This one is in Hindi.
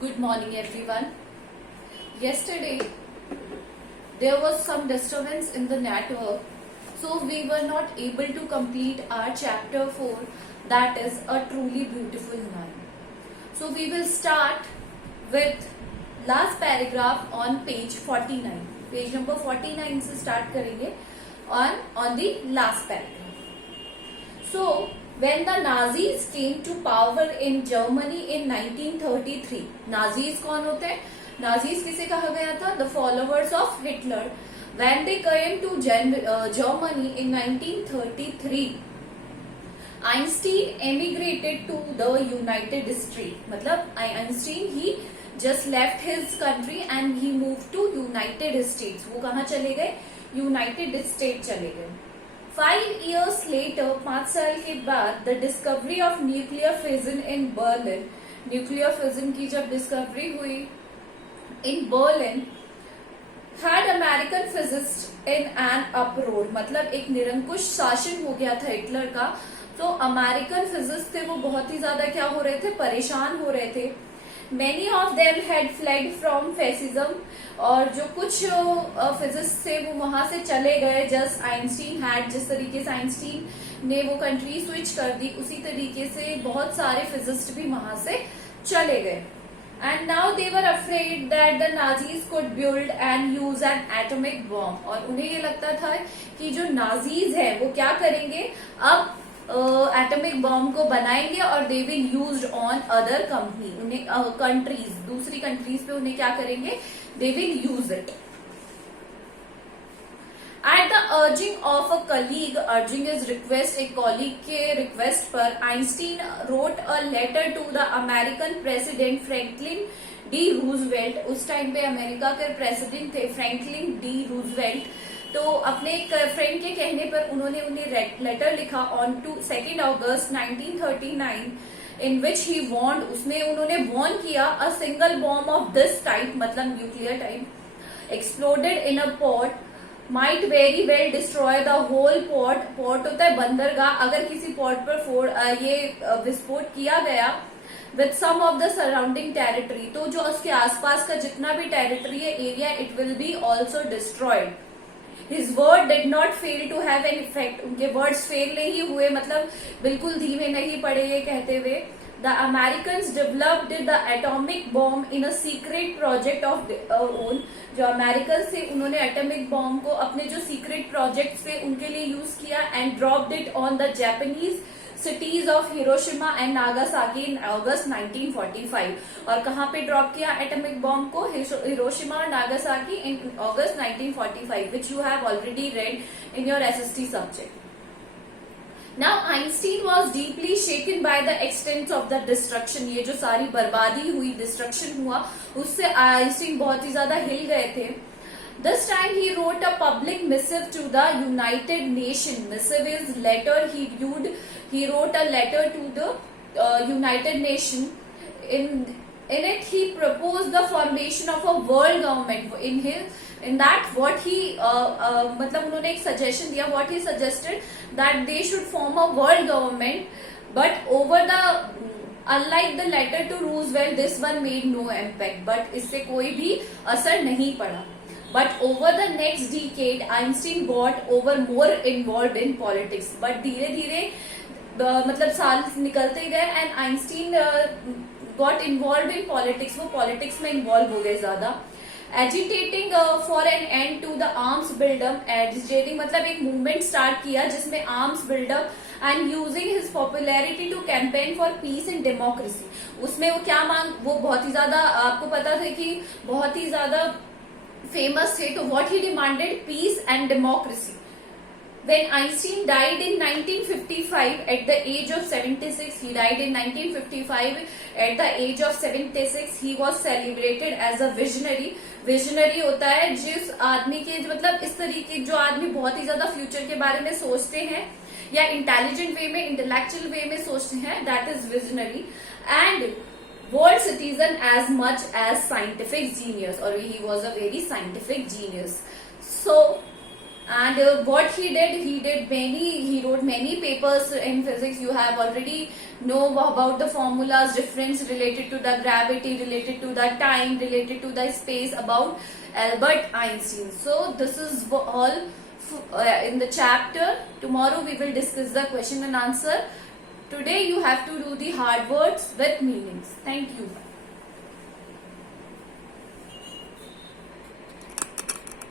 Good morning, everyone. Yesterday, there was some disturbance in the network, so we were not able to complete our chapter 4, that is A Truly Beautiful Man. So, we will start with last paragraph on page 49. Page number 49 से start करेंगे on the last paragraph. So, when the Nazis came to power in Germany in 1933, Nazis कौन होते हैं? Nazis किसे कहा गया था? The followers of Hitler. When they came to Germany in 1933, Einstein emigrated to the United States. मतलब Einstein he just left his country and he moved to United States. वो कहाँ चले गए? United States चले गए. 5 years later, 5 साल के बाद, the discovery of nuclear fission in Berlin, nuclear fission की जब discovery हुई in Berlin, had American physicists in an uproar. मतलब एक निरंकुश शासन हो गया था हिटलर का, तो अमेरिकन फिजिस्ट थे वो बहुत ही ज्यादा क्या हो रहे थे, परेशान हो रहे थे. Many of them had fled from fascism, और जो कुछ फिजिस्ट थे वो वहां से चले गए. जस्ट आइंस्टीन हैड, जिस तरीके से आइंस्टीन ने वो कंट्री स्विच कर दी, उसी तरीके से बहुत सारे फिजिस्ट भी वहां से चले गए. And now they were afraid that the Nazis could build and use N atomic bomb. और उन्हें ये लगता था कि जो नाजीज है वो क्या करेंगे, अब एटॉमिक बॉम्ब को बनाएंगे और they will used on other company, उन्हें कंट्रीज, दूसरी कंट्रीज पे उन्हें क्या करेंगे, they will use it. At the urging of a colleague, urging is request, एक कॉलीग के रिक्वेस्ट पर Einstein wrote a letter to the American president Franklin D Roosevelt. उस टाइम पे अमेरिका के प्रेसिडेंट थे फ्रैंकलिन डी रूजवेल्ट. तो अपने एक फ्रेंड के कहने पर उन्होंने उन्हें लेटर लिखा on two 2 August 1939 in which he warned, उसमें उन्होंने वॉर्न किया a single bomb of this type, मतलब nuclear type, exploded in a port might very well destroy the whole port. Port होता है बंदरगाह, अगर किसी पोर्ट पर ये विस्फोट किया गया with some of the surrounding territory, तो जो उसके आसपास का जितना भी टेरिटरी है, area, it will be also destroyed. His word did not fail to have an effect. उनके वर्ड्स फेल नहीं हुए, मतलब बिल्कुल धीमे नहीं पड़े ये कहते हुए. The Americans developed the atomic bomb in a secret project of their own. जो अमेरिकन थे उन्होंने एटॉमिक बॉम्ब को अपने जो सीक्रेट प्रोजेक्ट थे उनके लिए यूज किया and dropped it on the Japanese cities of Hiroshima and Nagasaki in August 1945. और कहाँ पे ड्रॉप किया एटॉमिक बॉम्ब को, हिरोशिमा और Nagasaki in August 1945, which you have already read in your SST subject. Now Einstein was deeply shaken by the extent of the destruction. ये जो सारी बर्बादी हुई, डिस्ट्रक्शन हुआ, उससे आइंस्टीन बहुत ही ज्यादा हिल गए थे. This time he wrote a public missive to the United Nations. Missive is letter. He wrote a letter to the United Nations. In it he proposed the formation of a world government. In that what he मतलब उन्होंने एक सजेशन दिया, what he suggested that they should form a world government, but over the unlike the letter to Roosevelt, this one made no impact. But इससे कोई भी असर नहीं पड़ा. But over the next decade, Einstein got more involved in politics. But धीरे धीरे मतलब साल निकलते गए and Einstein got involved in politics. वो politics में involve हो गए ज्यादा. Agitating for an end to the arms buildup. Agitating मतलब एक movement start किया जिसमें arms buildup and using his popularity to campaign for peace and democracy. उसमें वो क्या वो बहुत ही ज्यादा, आपको पता था कि बहुत ही ज्यादा फेमस थे, तो what he demanded, peace and democracy. When Einstein died in 1955 at the age of 76, he died in 1955 at the age of 76. He was celebrated as a visionary. Visionary होता है जिस आदमी के, मतलब इस तरीके जो आदमी बहुत ही ज्यादा फ्यूचर के बारे में सोचते हैं या इंटेलिजेंट वे में, इंटेलेक्चुअल वे में सोचते हैं, that is visionary. And world citizen as much as scientific genius, or he was a very scientific genius. So And what he wrote many papers in physics. You have already know about the formulas, difference related to the gravity, related to the time, related to the space, about Albert Einstein. So this is all in the chapter. Tomorrow we will discuss the question and answer. Today you have to do the hard words with meanings. Thank you.